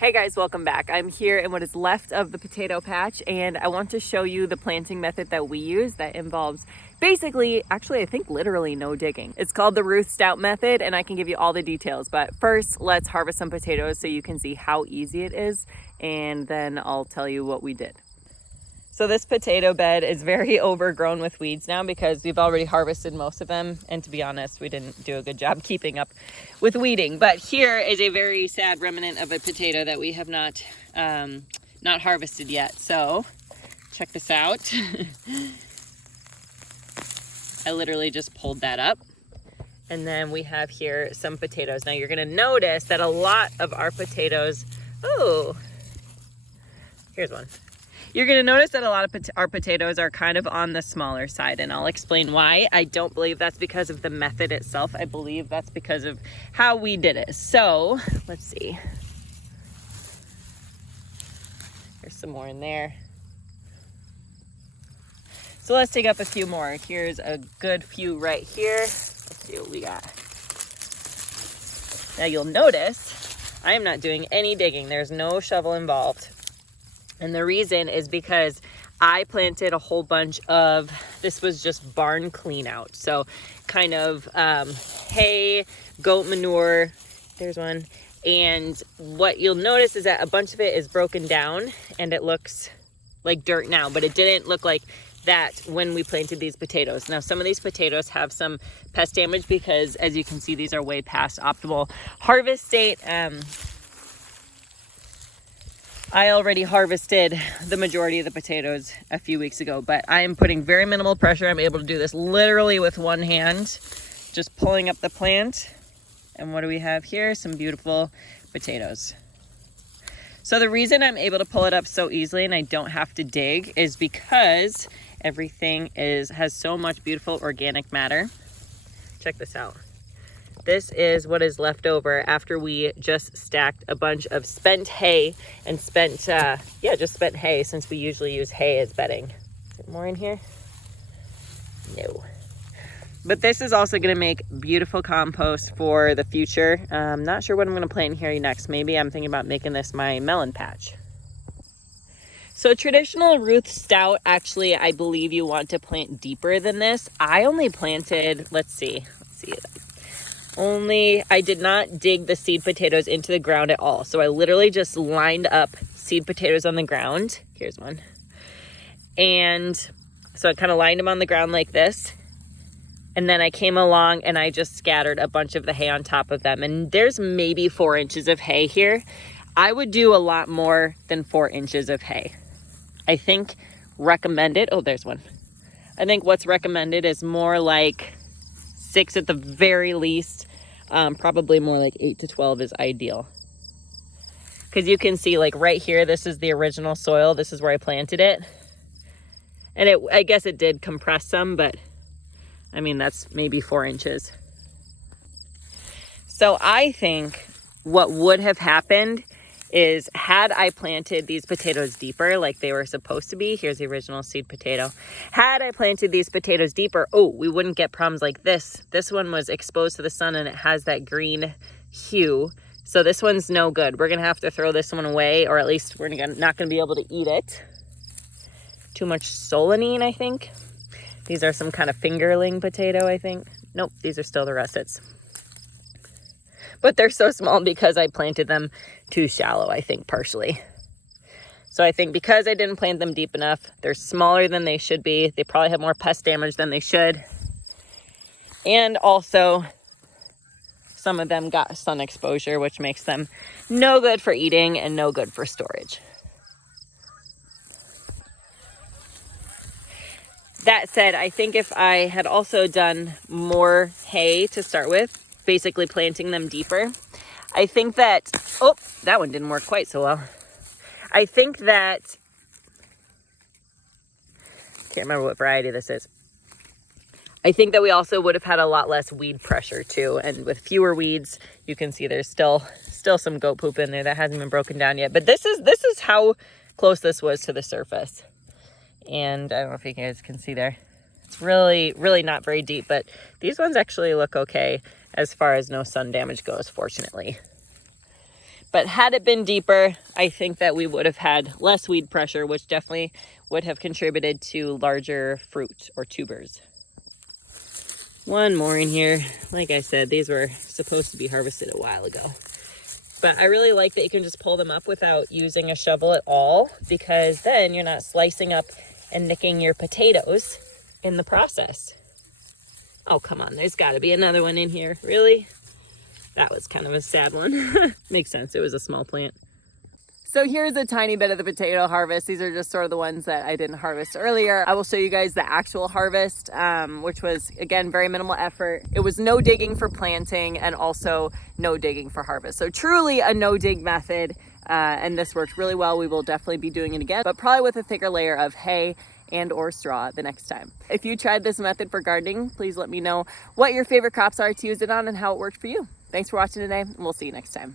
Hey guys, welcome back. I'm here in what is left of the potato patch, and I want to show you the planting method that we use that involves basically, actually I think literally no digging. It's called the Ruth Stout method, and I can give you all the details, but first let's harvest some potatoes so you can see how easy it is, and then I'll tell you what we did. So this potato bed is very overgrown with weeds now because we've already harvested most of them. And to be honest, we didn't do a good job keeping up with weeding. But here is a very sad remnant of a potato that we have not harvested yet. So check this out. I literally just pulled that up. And then we have here some potatoes. Now you're gonna notice that a lot of our potatoes, oh, here's one. You're going to notice that a lot of our potatoes are kind of on the smaller side, and I'll explain why. I don't believe that's because of the method itself. I believe that's because of how we did it. So let's see. There's some more in there. So let's take up a few more. Here's a good few right here. Let's see what we got. Now you'll notice I am not doing any digging. There's no shovel involved. And the reason is because I planted a whole bunch of, this was just barn clean out. So kind of hay, goat manure, there's one. And what you'll notice is that a bunch of it is broken down and it looks like dirt now, but it didn't look like that when we planted these potatoes. Now, some of these potatoes have some pest damage because, as you can see, these are way past optimal harvest date. I already harvested the majority of the potatoes a few weeks ago, but I am putting very minimal pressure. I'm able to do this literally with one hand, just pulling up the plant. And what do we have here? Some beautiful potatoes. So the reason I'm able to pull it up so easily and I don't have to dig is because everything has so much beautiful organic matter. Check this out. This is what is left over after we just stacked a bunch of spent hay and spent hay, since we usually use hay as bedding. Is there more in here? No. But this is also going to make beautiful compost for the future. I'm not sure what I'm going to plant here next. Maybe I'm thinking about making this my melon patch. So traditional Ruth Stout, actually, I believe you want to plant deeper than this. I only planted, let's see it. I did not dig the seed potatoes into the ground at all. So I literally just lined up seed potatoes on the ground. Here's one. And so I kind of lined them on the ground like this. And then I came along and I just scattered a bunch of the hay on top of them. And there's maybe 4 inches of hay here. I would do a lot more than 4 inches of hay. I think recommended, oh, there's one. I think what's recommended is more like 6 at the very least. Probably more like 8 to 12 is ideal. Because you can see, like right here, this is the original soil. This is where I planted it. And I guess it did compress some, but I mean, that's maybe 4 inches. So I think what would have happened is, had I planted these potatoes deeper like they were supposed to be, here's the original seed potato. Had I planted these potatoes deeper, we wouldn't get problems like this. This one was exposed to the sun and it has that green hue. So this one's no good. We're gonna have to throw this one away, or at least we're not gonna be able to eat it. Too much solanine, I think. These are some kind of fingerling potato, I think. Nope, these are still the russets. But they're so small because I planted them too shallow, I think, partially. So I think because I didn't plant them deep enough, they're smaller than they should be. They probably have more pest damage than they should. And also, some of them got sun exposure, which makes them no good for eating and no good for storage. That said, I think if I had also done more hay to start with, basically planting them deeper, I think that, that one didn't work quite so well. I think that, can't remember what variety this is. I think that we also would have had a lot less weed pressure too. And with fewer weeds, you can see there's still some goat poop in there that hasn't been broken down yet. But this is how close this was to the surface. And I don't know if you guys can see there. It's really, really not very deep, but these ones actually look okay as far as no sun damage goes, fortunately. But had it been deeper, I think that we would have had less weed pressure, which definitely would have contributed to larger fruit or tubers. One more in here. Like I said, these were supposed to be harvested a while ago. But I really like that you can just pull them up without using a shovel at all, because then you're not slicing up and nicking your potatoes in the process. Oh, come on, there's got to be another one in here. Really? That was kind of a sad one. Makes sense, it was a small plant. So here's a tiny bit of the potato harvest. These are just sort of the ones that I didn't harvest earlier. I will show you guys the actual harvest, which was, again, very minimal effort. It was no digging for planting and also no digging for harvest. So truly a no dig method, and this worked really well. We will definitely be doing it again, but probably with a thicker layer of hay and or straw the next time. If you tried this method for gardening, please let me know what your favorite crops are to use it on and how it worked for you. Thanks for watching today, and we'll see you next time.